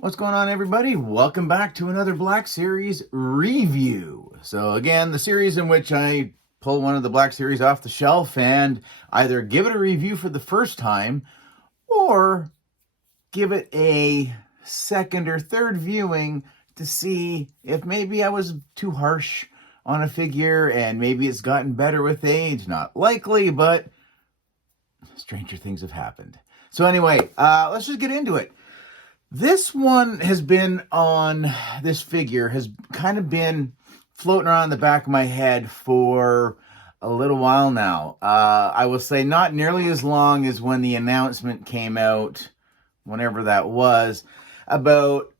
What's going on, everybody? Welcome back to another Black Series review. So again, the series in which I pull one of the Black Series off the shelf and either give it a review for the first time or give it a second or third viewing to see if maybe I was too harsh on a figure and maybe it's gotten better with age. Not likely, but stranger things have happened. So anyway, let's just get into it. This one has been on, this figure has kind of been floating around in the back of my head for a little while now. I will say not nearly as long as when the announcement came out, whenever that was, about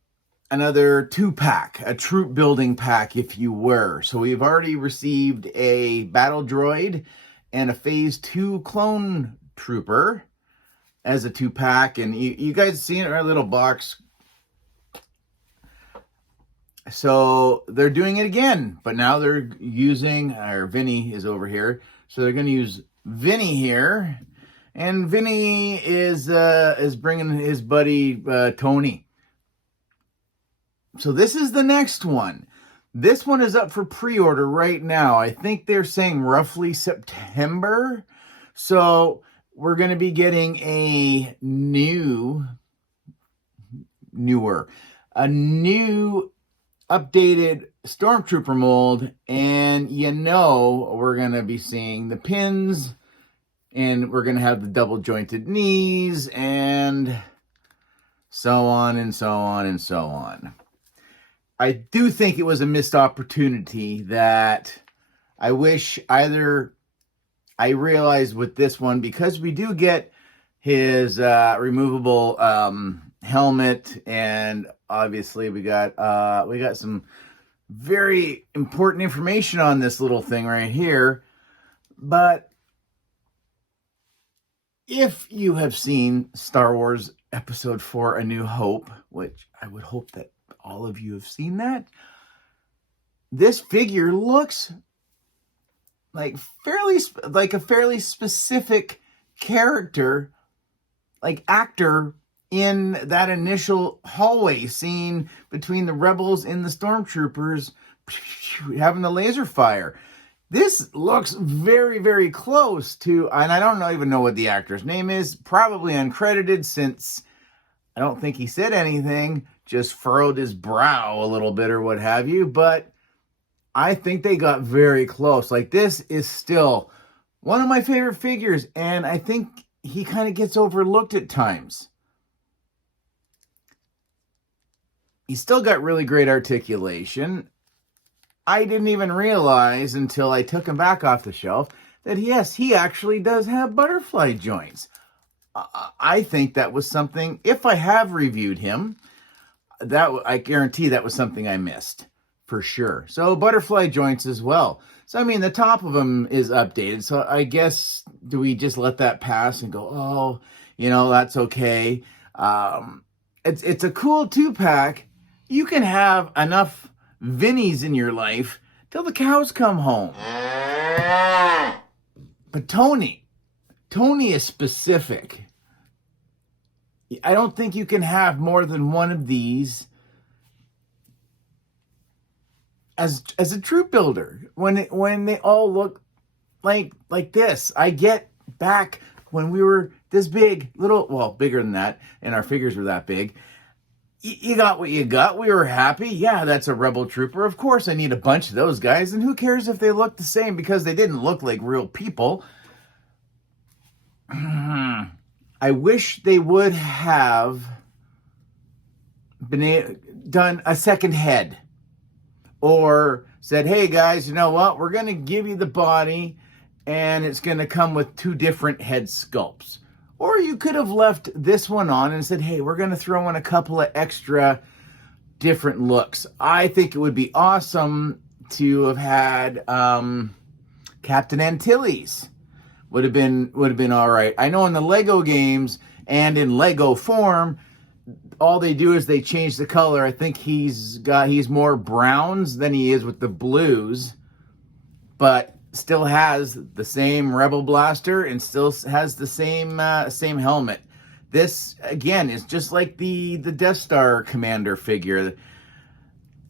another 2-pack, a troop building pack, if you were. So we've already received a battle droid and a phase 2 clone trooper as a 2-pack, and you guys seen it in our little box. So they're doing it again, but now they're using, or Vinny is over here, so they're going to use Vinny here, and Vinny is bringing his buddy Tony. So this is the next one. This one is up for pre-order right now. I think they're saying roughly September. So we're going to be getting a new updated Stormtrooper mold, and we're going to be seeing the pins, and we're going to have the double jointed knees, and so on and so on and so on. I do think it was a missed opportunity that I wish either I realized with this one, because we do get his removable helmet, and obviously we got some very important information on this little thing right here. But if you have seen Star Wars Episode 4 A New Hope, which I would hope that all of you have seen that, this figure looks like a fairly specific character, like actor, in that initial hallway scene between the rebels and the stormtroopers having the laser fire. This looks very, very close to, and I don't even know what the actor's name is, probably uncredited, since I don't think he said anything, just furrowed his brow a little bit or what have you, but I think they got very close. Like, this is still one of my favorite figures, and I think he kind of gets overlooked at times. He's still got really great articulation. I didn't even realize until I took him back off the shelf that, yes, he actually does have butterfly joints. I think that was something, if I have reviewed him, that I guarantee that was something I missed. For sure. So butterfly joints as well. So, I mean, the top of them is updated. So I guess, do we just let that pass and go, oh, that's okay. It's a cool 2-pack. You can have enough Vinnies in your life till the cows come home. But Tony is specific. I don't think you can have more than one of these as a troop builder when they all look like this. I get back when we were this big, bigger than that, and our figures were that big. You got what you got. We were happy. Yeah, that's a rebel trooper. Of course I need a bunch of those guys, and who cares if they look the same, because they didn't look like real people. I wish they would have done a second head. Or said, hey guys, you know what? We're going to give you the body, and it's going to come with 2 different head sculpts. Or you could have left this one on and said, hey, we're going to throw in a couple of extra different looks. I think it would be awesome to have had Captain Antilles. Would have been all right. I know in the Lego games and in Lego form, all they do is they change the color. I think he's more browns than he is with the blues, but still has the same Rebel blaster and still has the same helmet. This, again, is just like the Death Star commander figure.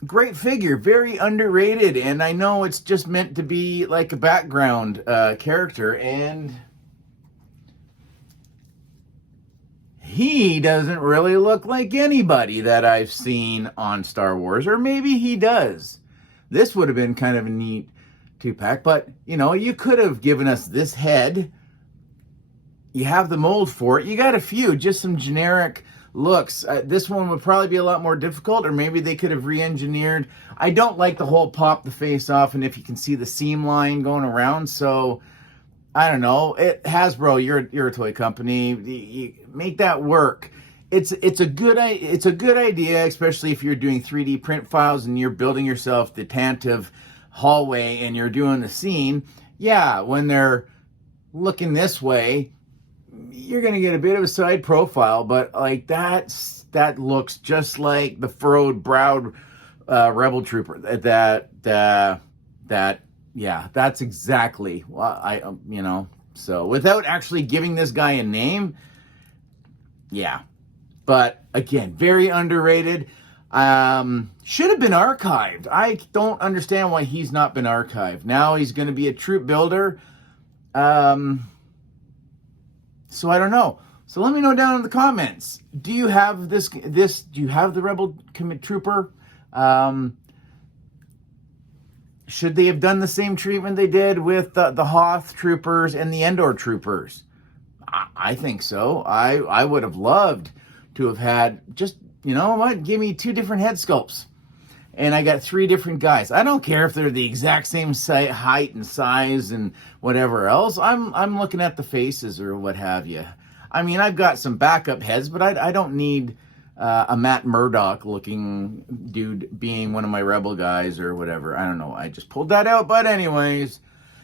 Great figure, very underrated, and I know it's just meant to be like a background character, and he doesn't really look like anybody that I've seen on Star Wars, or maybe he does. This would have been kind of a neat 2-pack, but, you know, you could have given us this head. You have the mold for it. You got a few, just some generic looks. This one would probably be a lot more difficult, or maybe they could have re-engineered. I don't like the whole pop the face off, and if you can see the seam line going around, so I don't know. Hasbro, you're a toy company. You make that work. It's a good idea, especially if you're doing 3D print files and you're building yourself the Tantive hallway and you're doing the scene. Yeah, when they're looking this way, you're going to get a bit of a side profile, but like that looks just like the furrowed browed rebel trooper. Yeah, that's exactly what so without actually giving this guy a name, yeah. But again, very underrated. Should have been archived. I don't understand why he's not been archived. Now he's going to be a troop builder. So I don't know. So let me know down in the comments. Do you have this? Do you have the Rebel Trooper? Should they have done the same treatment they did with the Hoth troopers and the Endor troopers? I think so. I would have loved to have had just, you know what? Give me 2 different head sculpts. And I got 3 different guys. I don't care if they're the exact same height and size and whatever else. I'm looking at the faces or what have you. I mean, I've got some backup heads, but I don't need a Matt Murdock looking dude being one of my Rebel guys or whatever. I don't know. I just pulled that out. But anyways,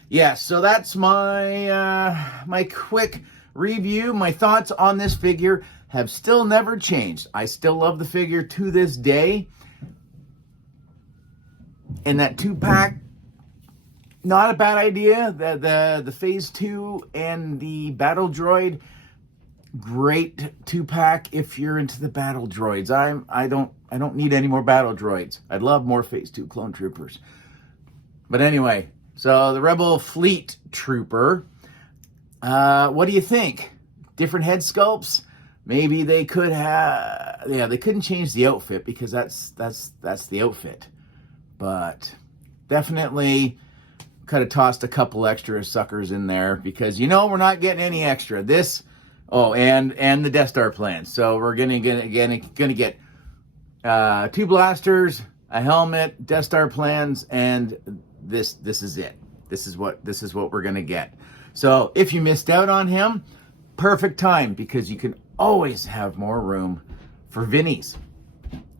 yeah, so that's my my quick review. My thoughts on this figure have still never changed. I still love the figure to this day. And that 2-pack, not a bad idea. The Phase 2 and the Battle Droid, great 2-pack if you're into the Battle Droids. I don't need any more Battle Droids. I'd love more Phase 2 clone troopers. But anyway, so the Rebel Fleet Trooper. What do you think? Different head sculpts? Maybe they could have. Yeah, they couldn't change the outfit because that's the outfit. But definitely could have tossed a couple extra suckers in there because, you know, we're not getting any extra. This, and the Death Star plans. So we're gonna get 2 blasters, a helmet, Death Star plans, and this is it. This is what we're gonna get. So if you missed out on him, perfect time because you can always have more room for Vinnies.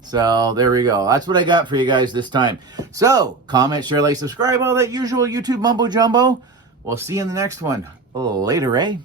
So there we go. That's what I got for you guys this time. So comment, share, like, subscribe, all that usual YouTube mumbo jumbo. We'll see you in the next one. Later, eh?